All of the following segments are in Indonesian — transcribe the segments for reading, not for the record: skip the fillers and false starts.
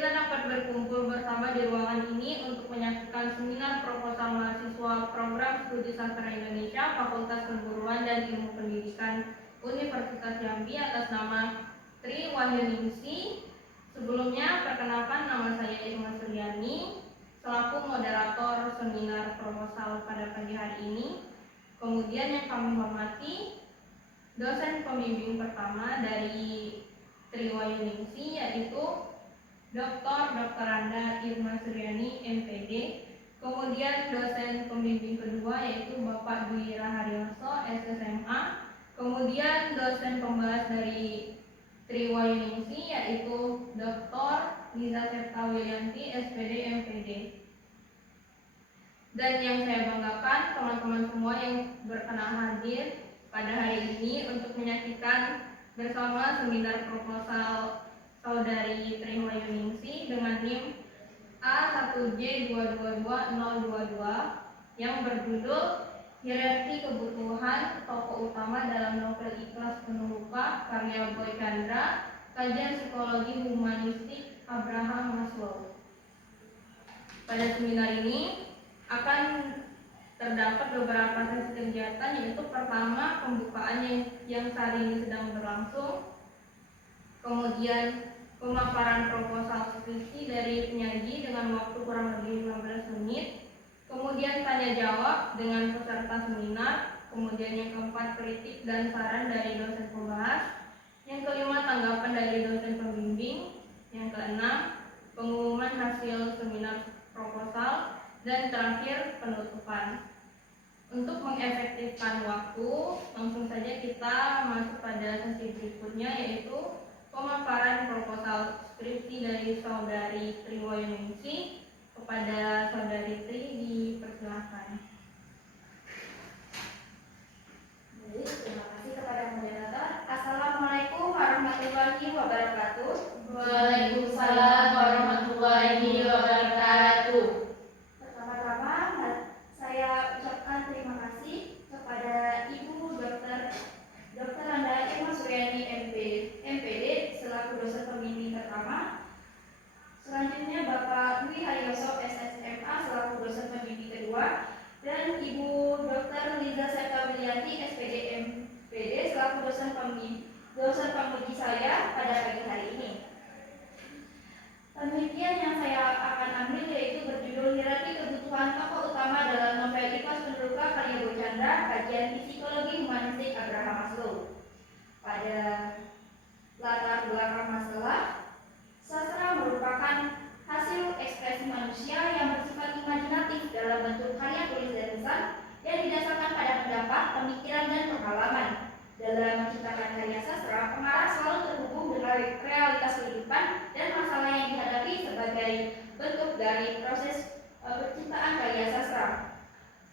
kita dapat berkumpul bersama di ruangan ini untuk menyaksikan seminar proposal mahasiswa program studi sastra Indonesia Fakultas Keguruan dan Ilmu Pendidikan Universitas Jambi atas nama Tri Wahyuningsi. Sebelumnya, perkenalkan, nama saya Irma Suryani selaku moderator seminar proposal pada pagi hari ini. Kemudian yang kami hormati dosen pembimbing pertama dari Tri Wahyuningsi, yaitu Dr. Anda Irma Suryani, MPD. Kemudian dosen pembimbing kedua yaitu Bapak Dwi Raharyoso, SSMA. Kemudian dosen pembahas dari Tri Wahyuningsi yaitu Dr. Liza Septa-Willianti, SPD, MPD. Dan yang saya banggakan, teman-teman semua yang berkenan hadir pada hari ini untuk menyaksikan bersama seminar proposal Saudari Tri Wahyuningsi dengan NIM A1J222022 yang berjudul Hierarki Kebutuhan Tokoh Utama dalam Novel Ikhlas Penuh Luka karya Boy Chandra, kajian psikologi humanistik Abraham Maslow. Pada seminar ini akan terdapat beberapa sesi kegiatan, yaitu pertama pembukaan yang saat ini sedang berlangsung, kemudian pemaparan proposal skripsi dari penyaji dengan waktu kurang lebih 15 menit, kemudian tanya jawab dengan peserta seminar, kemudian yang keempat kritik dan saran dari dosen pembahas, yang kelima tanggapan dari dosen pembimbing, yang keenam pengumuman hasil seminar proposal, dan terakhir penutupan. Untuk mengefektifkan waktu, langsung saja kita masuk pada sesi berikutnya, yaitu pemaparan proposal skripsi dari Saudari Tri Wahyuningsi. Kepada Saudari Tri dipersilakan. Baik, terima kasih kepada moderator. Assalamualaikum warahmatullahi wabarakatuh. Waalaikumsalam warahmatullahi wabarakatuh. Pertama-tama saya ucapkan terima kasih kepada Ibu Dr. Anda Irma Suryani, MPD selaku dosen pembimbing pertama. Selanjutnya Bapak Dwi Haryoso, SSMA selaku dosen pembimbing kedua, dan Ibu Dr. Liza Septa-Willianti, SPD, MPD selaku dosen pembimbing saya pada pagi hari ini. Penelitian yang saya akan ambil yaitu berjudul Hierarki Kebutuhan Tokoh Utama dalam Novel Ikhlas Penuh Luka karya Boy Chandra, kajian psikologi humanistik Abraham Maslow. Pada latar belakang masalah, sastra merupakan hasil ekspresi manusia yang bersifat imajinatif dalam bentuk karya tulis dan lisan yang didasarkan pada pendapat, pemikiran, dan pengalaman. Dalam menciptakan karya sastra, pengarang selalu terhubung dengan realitas kehidupan dan masalah yang dihadapi sebagai bentuk dari proses penciptaan karya sastra.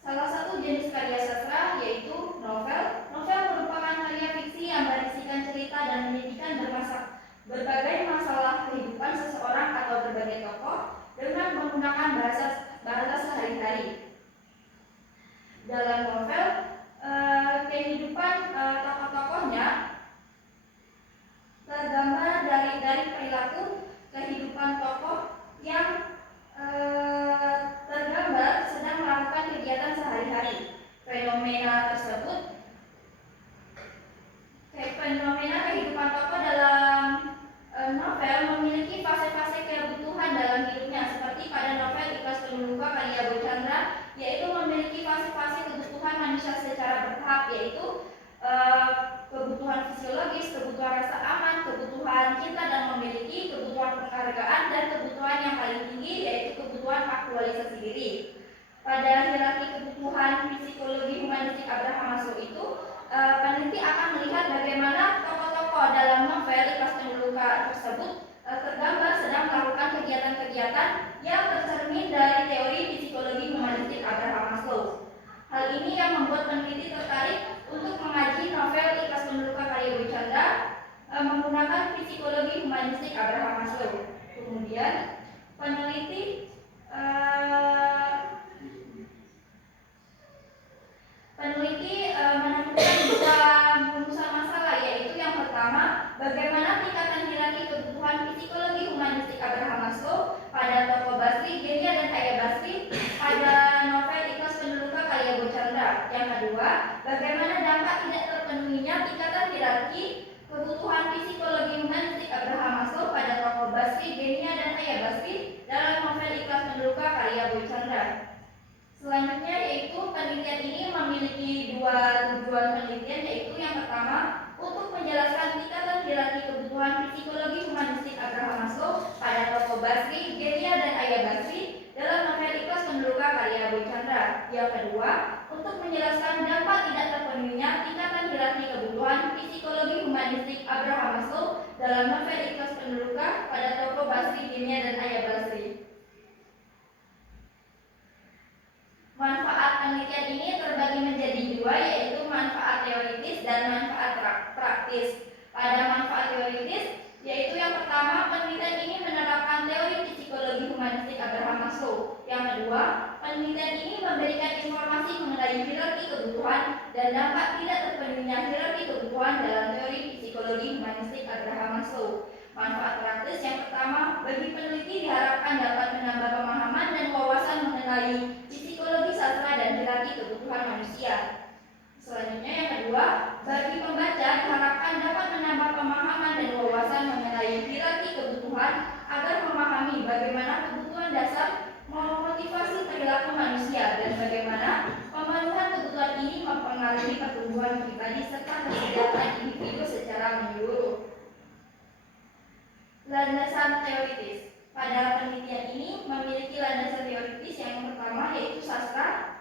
Salah satu jenis karya sastra yaitu novel. Novel merupakan karya fiksi yang berisikan cerita dan menyajikan berbagai masalah kehidupan seseorang atau berbagai tokoh dengan menggunakan bahasa sehari-hari. Dalam novel, kehidupan tokoh-tokohnya tergambar dari perilaku kehidupan tokoh yang tergambar sedang melakukan kegiatan sehari-hari. Fenomena kehidupan tokoh dalam novel memiliki fase-fase kebutuhan dalam hidupnya, seperti pada novel Ikhlas Penuh Luka karya Boy Chandra, yaitu memiliki fase-fase kebutuhan manusia secara bertahap, yaitu kebutuhan fisiologis, kebutuhan rasa aman, kebutuhan cinta dan memiliki, kebutuhan penghargaan, dan kebutuhan yang paling tinggi yaitu kebutuhan aktualisasi diri. Pada hierarki kebutuhan psikologi humanistik Abraham Maslow itu, peneliti akan melihat bagaimana tokoh-tokoh dalam novel Ikhlas Penuh Luka tersebut tergambar sedang melakukan kegiatan-kegiatan yang tercermin dari teori psikologi humanistik Abraham Maslow. Hal ini yang membuat peneliti tertarik untuk mengaji novel Ikhlas Penuh Luka karya Boy Chandra menggunakan psikologi humanistik Abraham Maslow. Kemudian peneliti menemukan dua rumusan masalah, yaitu yang pertama, bagaimana tingkatan hierarki kebutuhan psikologi humanistik Abraham Maslow bagaimana dampak tidak terpenuhinya tingkatan hierarki kebutuhan psikologi humanistik Abraham Maslow pada tokoh Basri, Genia, dan Ayah Basri dalam novel Ikhlas Mendeluka karya Boy Chandra. Selanjutnya yaitu penelitian ini memiliki dua tujuan penelitian, yaitu yang pertama untuk menjelaskan tingkatan hierarki kebutuhan psikologi humanistik Abraham Maslow pada tokoh Basri, Genia, dan Ayah Basri dalam novel Ikhlas Mendeluka karya Boy Chandra. Yang kedua, untuk menjelaskan dampak tidak terpenuhinya tingkatan hierarki kebutuhan psikologi humanistik Abraham Maslow dalam novel Ikhlas Mendeluka pada tokoh Basri, Genia, dan Ayah Basri. Manfaat penelitian ini terbagi menjadi dua, yaitu manfaat teoritis dan manfaat praktis. Pada manfaat teoritis, yaitu yang pertama, penelitian ini menerapkan teori psikologi humanistik Abraham Maslow. Yang kedua, penelitian ini memberikan informasi mengenai hierarki kebutuhan dan dampak tidak terpenuhinya hierarki kebutuhan dalam teori psikologi humanistik Abraham Maslow. Manfaat praktis yang pertama, bagi peneliti diharapkan dapat menambah pemahaman dan wawasan mengenai psikologi sastra dan hierarki kebutuhan manusia. Selanjutnya yang kedua, bagi pembaca diharapkan dapat menambah pemahaman dan wawasan mengenai hierarki kebutuhan agar memahami bagaimana kebutuhan dasar memotivasi perilaku manusia dan bagaimana pemenuhan kebutuhan ini mempengaruhi pertumbuhan pribadi serta kesejahteraan individu secara menyeluruh. Landasan teoritis. Pada penelitian ini memiliki landasan teoritis yang pertama, yaitu sastra.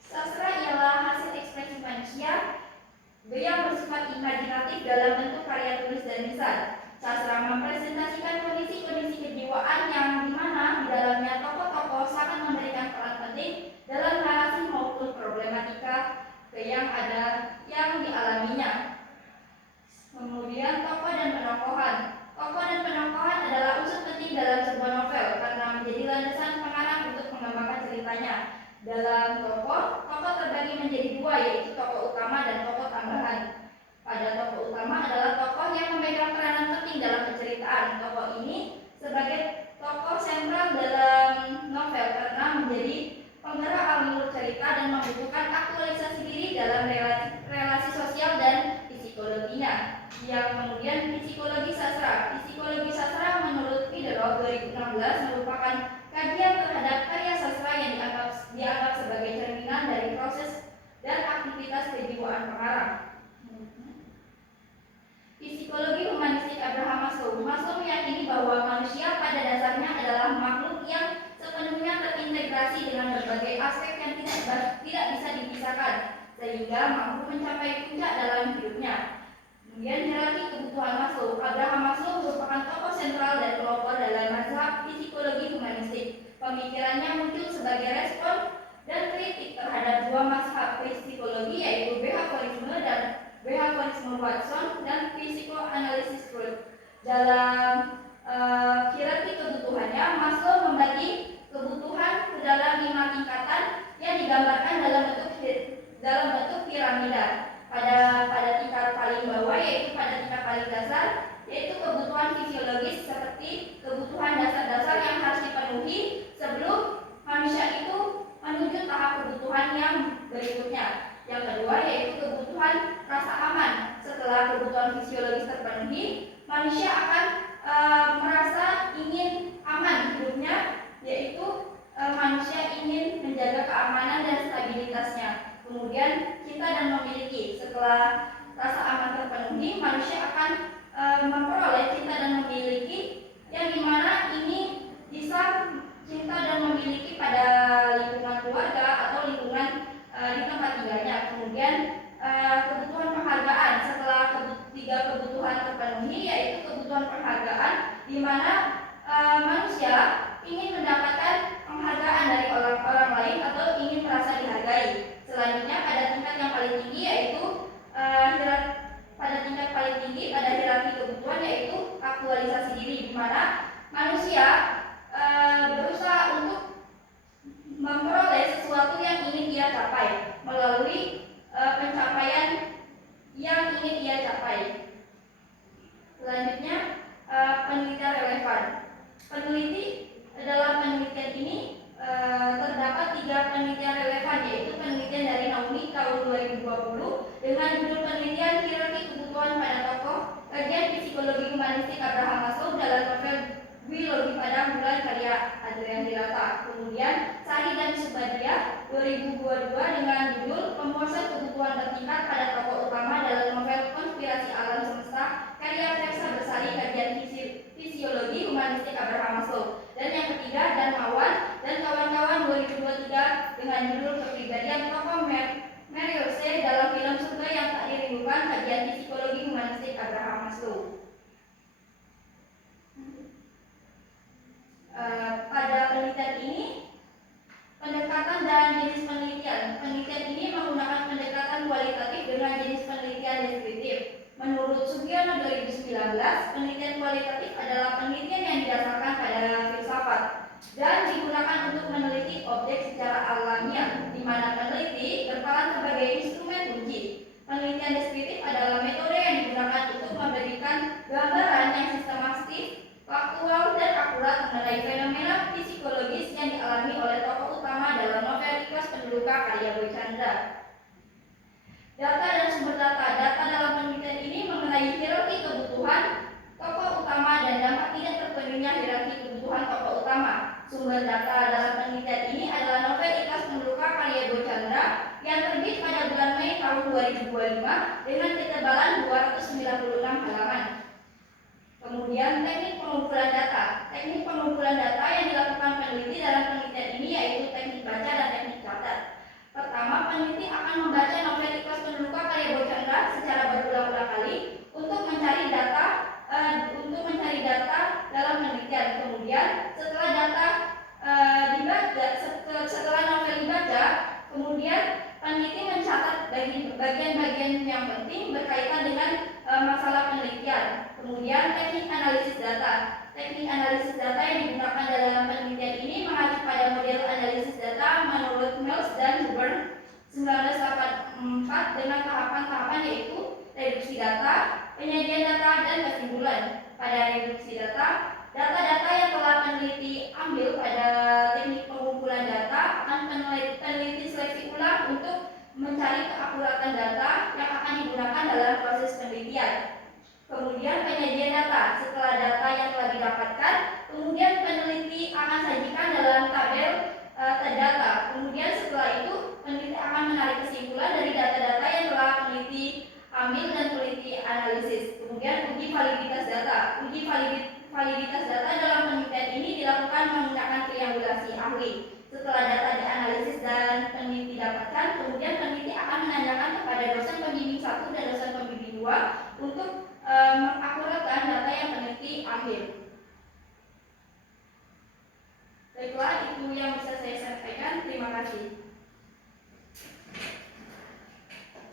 Sastra ialah hasil ekspresi manusia yang bersifat imajinatif dalam bentuk karya tulis dan lisan. Sastra mempresentasikan kondisi-kondisi kejiwaan yang dimana di dalamnya tokoh-tokoh sangat memberikan peran penting dalam narasi maupun problematika yang ada yang dialaminya. Kemudian tokoh dan penokohan. Tokoh dan penokohan adalah unsur penting dalam sebuah novel karena menjadi landasan pengarang untuk mengembangkan ceritanya. Dalam tokoh terbagi menjadi dua, yaitu tokoh utama dan tokoh tambahan. Pada tokoh utama adalah tokoh yang memegang peranan penting dalam penceritaan. Tokoh ini sebagai tokoh sentral dalam novel karena menjadi penggerak alur cerita dan membutuhkan aktualisasi diri dalam relasi sosial dan psikologinya. Yang kemudian psikologi sastra. Psikologi sastra menurut Diderot 2016 merupakan kajian terhadap karya sastra yang dianggap sebagai cerminan dari proses dan aktivitas kejiwaan pengarang. Psikologi humanistik Abraham Maslow. Maslow meyakini bahwa manusia pada dasarnya adalah makhluk yang sepenuhnya terintegrasi dengan berbagai aspek yang tidak bisa dipisahkan, sehingga mampu mencapai puncak dalam hidupnya. Kemudian hierarki kebutuhan Maslow. Abraham Maslow merupakan tokoh sentral dan pelopor dalam mazhab psikologi humanistik. Pemikirannya muncul sebagai respon dan kritik terhadap dua mazhab psikologi, yaitu behaviorisme Watson dan psikoanalisis Freud. Dalam hierarki kebutuhannya, Maslow membagi kebutuhan ke dalam 5 tingkatan yang digambarkan dalam bentuk piramida. Pada tingkat paling bawah, yaitu pada tingkat paling dasar, yaitu kebutuhan fisiologis seperti kebutuhan dasar-dasar yang harus dipenuhi sebelum manusia itu menuju tahap kebutuhan yang berikutnya. Yang kedua yaitu kebutuhan rasa aman. Setelah kebutuhan fisiologis terpenuhi, manusia akan merasa ingin aman hidupnya, yaitu manusia ingin menjaga keamanan dan stabilitasnya. Kemudian cinta dan memiliki. Setelah rasa aman terpenuhi, manusia akan memperoleh cinta dan memiliki, yang dimana ini bisa cinta dan memiliki pada lingkungan keluarga atau lingkungan di tempat tinggalnya. Kemudian kebutuhan penghargaan. Setelah tiga kebutuhan terpenuhi, yaitu kebutuhan penghargaan, di mana manusia ingin mendapatkan penghargaan dari orang-orang lain atau ingin merasa dihargai. Selanjutnya pada tingkat yang paling tinggi, yaitu pada hierarki kebutuhan, yaitu aktualisasi diri, di mana manusia berusaha untuk memperoleh sesuatu yang ingin ia capai melalui pencapaian yang ingin ia capai. Selanjutnya penelitian relevan. Peneliti dalam penelitian ini terdapat 3 penelitian relevan, yaitu penelitian dari Naomi tahun 2020 dengan judul penelitian hierarki kebutuhan pada tokoh, kajian psikologi humanistik Abraham Maslow dalam novel Biologi pada Bulan karya Adrian Hirata. Kemudian Sari dan Subadia 2022 dengan judul pemuasan kebutuhan tertingkat pada tokoh utama dalam novel Konspirasi Alam Semesta karya Versa Bersari kajian fisiologi humanistik Abraham Maslow. Dan yang ketiga Darmawan dan kawan-kawan 2023 dengan judul kepribadian tokoh Mary Rose dalam film Surga yang Tak Dirindukan kajian psikologi humanistik Abraham Maslow. Pada penelitian ini pendekatan dan jenis penelitian. Penelitian ini menggunakan pendekatan kualitatif dengan jenis penelitian deskriptif. Menurut Sugiono 2019, penelitian kualitatif adalah penelitian yang didasarkan pada filsafat dan digunakan untuk meneliti objek secara alamiah, di mana peneliti berperan sebagai instrumen kunci. Penelitian deskriptif adalah metode yang digunakan untuk memberikan gambaran yang sistematis, faktual, dan akurat mengenai fenomena psikologis yang dialami oleh tokoh utama dalam novel Ikhlas Pendeluka karya Boy Chandra. Data dan sumber data. Data dalam penelitian ini mengenai hierarki kebutuhan tokoh utama dan dampak tidak terpenuhnya hierarki kebutuhan tokoh utama. Sumber data dalam penelitian ini adalah novel Ikhlas Pendeluka karya Boy Chandra yang terbit pada bulan Mei tahun 2025 dengan ketebalan 296 halaman. Kemudian teknik pengumpulan data. Teknik pengumpulan data yang dilakukan peneliti dalam penelitian ini yaitu teknik baca dan teknik catat. Pertama, peneliti akan membaca novel Ikhlas Pendeluka karya Boy Chandra secara berulang-ulang kali untuk mencari data dalam penelitian. Kemudian setelah setelah novel dibaca, kemudian peneliti mencatat bagian-bagian yang penting berkaitan dengan masalah penelitian. Kemudian teknik analisis data. Teknik analisis data yang digunakan dalam penelitian ini mengacu pada model analisis data menurut Mills dan Hubbard 1984 dengan tahapan-tahapan yaitu reduksi data, penyajian data, dan kesimpulan. Pada reduksi data, data-data yang telah peneliti ambil pada teknik pengumpulan data akan peneliti seleksi ulang untuk mencari keakuratan data yang akan digunakan dalam proses penelitian. Kemudian penyajian data. Setelah data yang telah didapatkan, kemudian peneliti akan sajikan dalam tabel data. Kemudian setelah itu peneliti akan menarik kesimpulan dari data-data yang telah peneliti ambil dan peneliti analisis. Kemudian uji validitas data. Uji validitas data dalam penelitian ini dilakukan menggunakan triangulasi ahli. Setelah data dianalisis dan peneliti dapatkan, kemudian peneliti akan menanyakan kepada dosen pembimbing 1 dan dosen pembimbing 2 untuk mengakuratkan data yang peneliti ambil. Baiklah, itu yang bisa saya sampaikan. Terima kasih.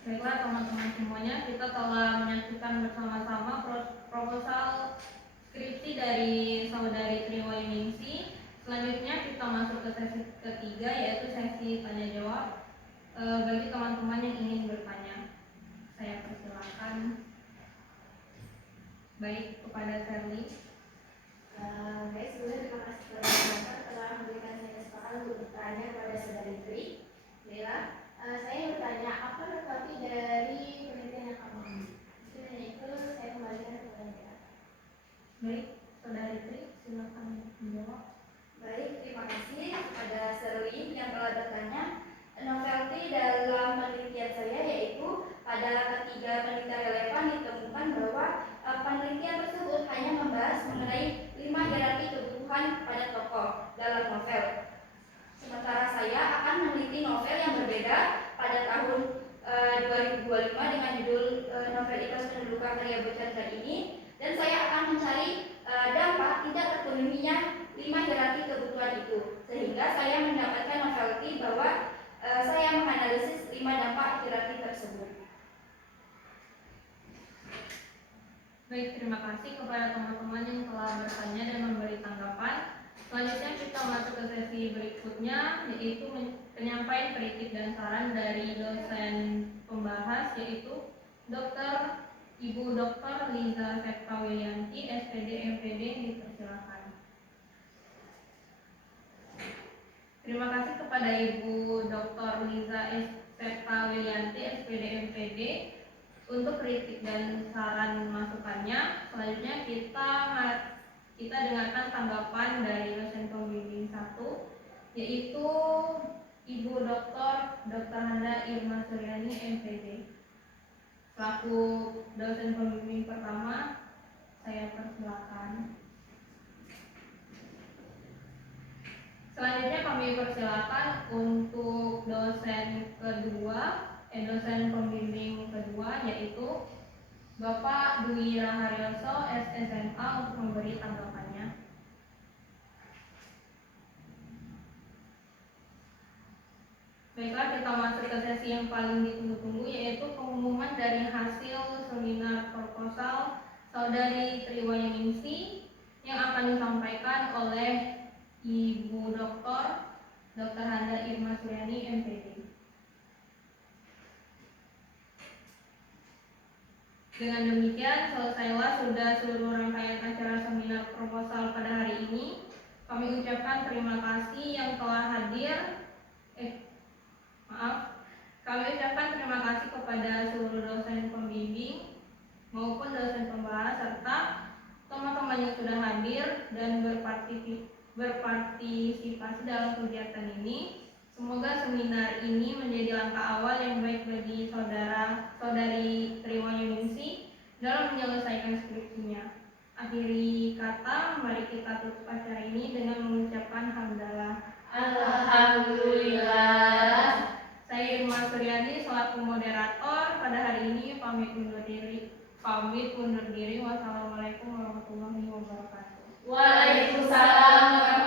Baiklah teman-teman semuanya, kita telah menyaksikan bersama-sama proposal skripsi dari saudari Triwaningsi. Selanjutnya kita masuk ke sesi ketiga, yaitu sesi tanya jawab. Bagi teman-teman yang ingin bertanya, saya persilakan. Baik, kepada Sherly. Baik, sebelumnya terima kasih kepada teman-teman telah memberikan saya kesempatan untuk bertanya kepada saudari Tri. Bella, saya bertanya, apa arti dari penelitian yang kamu ambil? Sebenarnya itu saya kembalikan kepada Bella. Baik, saudari Tri, silakan menjawab. Baik, terima kasih kepada Sherly yang telah bertanya. Novelty dalam penelitian saya yaitu pada ketiga penelitian relevan ditemukan bahwa penelitian tersebut hanya membahas mengenai 5 hierarki kebutuhan pada tokoh dalam novel. Sementara saya akan meneliti novel yang berbeda pada tahun 2025 dengan judul novel Ikhlas Pendeluka karya Boy Chandra ini, dan saya akan mencari dampak tidak terpenuhinya 5 hierarki kebutuhan itu, sehingga saya mendapatkan novelty bahwa saya menganalisis 5 dampak hierarki tersebut. Baik, terima kasih kepada teman-teman yang telah bertanya dan memberi tanggapan. Selanjutnya kita masuk ke sesi berikutnya, yaitu penyampaian kritik dan saran dari dosen pembahas, yaitu Ibu Dr. Liza Septa Willianti, SPD MPD, dipersilakan. Terima kasih kepada Ibu Dr. Liza Septa Wilianti, SPD MPD, untuk kritik dan saran masukannya. Selanjutnya kita dengarkan tanggapan dari dosen pembimbing 1, yaitu Ibu Dr. Handa Irma Suryani MPD. Selaku dosen pembimbing pertama, saya persilakan. Selanjutnya kami persilakan untuk dosen pembimbing kedua, yaitu Bapak Dwi Raharyoso SSMA, untuk memberi tanggapannya. Baiklah, kita masuk ke sesi yang paling ditunggu-tunggu, yaitu pengumuman dari hasil seminar proposal Saudari Triwayaningsi yang akan disampaikan oleh Ibu Dr. Handa Irma Suryani MPD. Dengan demikian, selesailah sudah seluruh rangkaian acara seminar proposal pada hari ini. Kami ucapkan terima kasih yang telah hadir. Kami ucapkan terima kasih kepada seluruh dosen pembimbing maupun dosen pembahas serta teman-teman yang sudah hadir dan berpartisipasi dalam kegiatan ini. Semoga seminar ini menjadi langkah awal yang baik bagi saudari Triwayaningsi dalam menyelesaikan skripsinya. Akhiri kata, mari kita tutup acara ini dengan mengucapkan hamdalah. Alhamdulillah. Saya Irma Suryani selaku moderator pada hari ini pamit undur diri. Wassalamualaikum warahmatullahi wabarakatuh. Waalaikumsalam warahmatullahi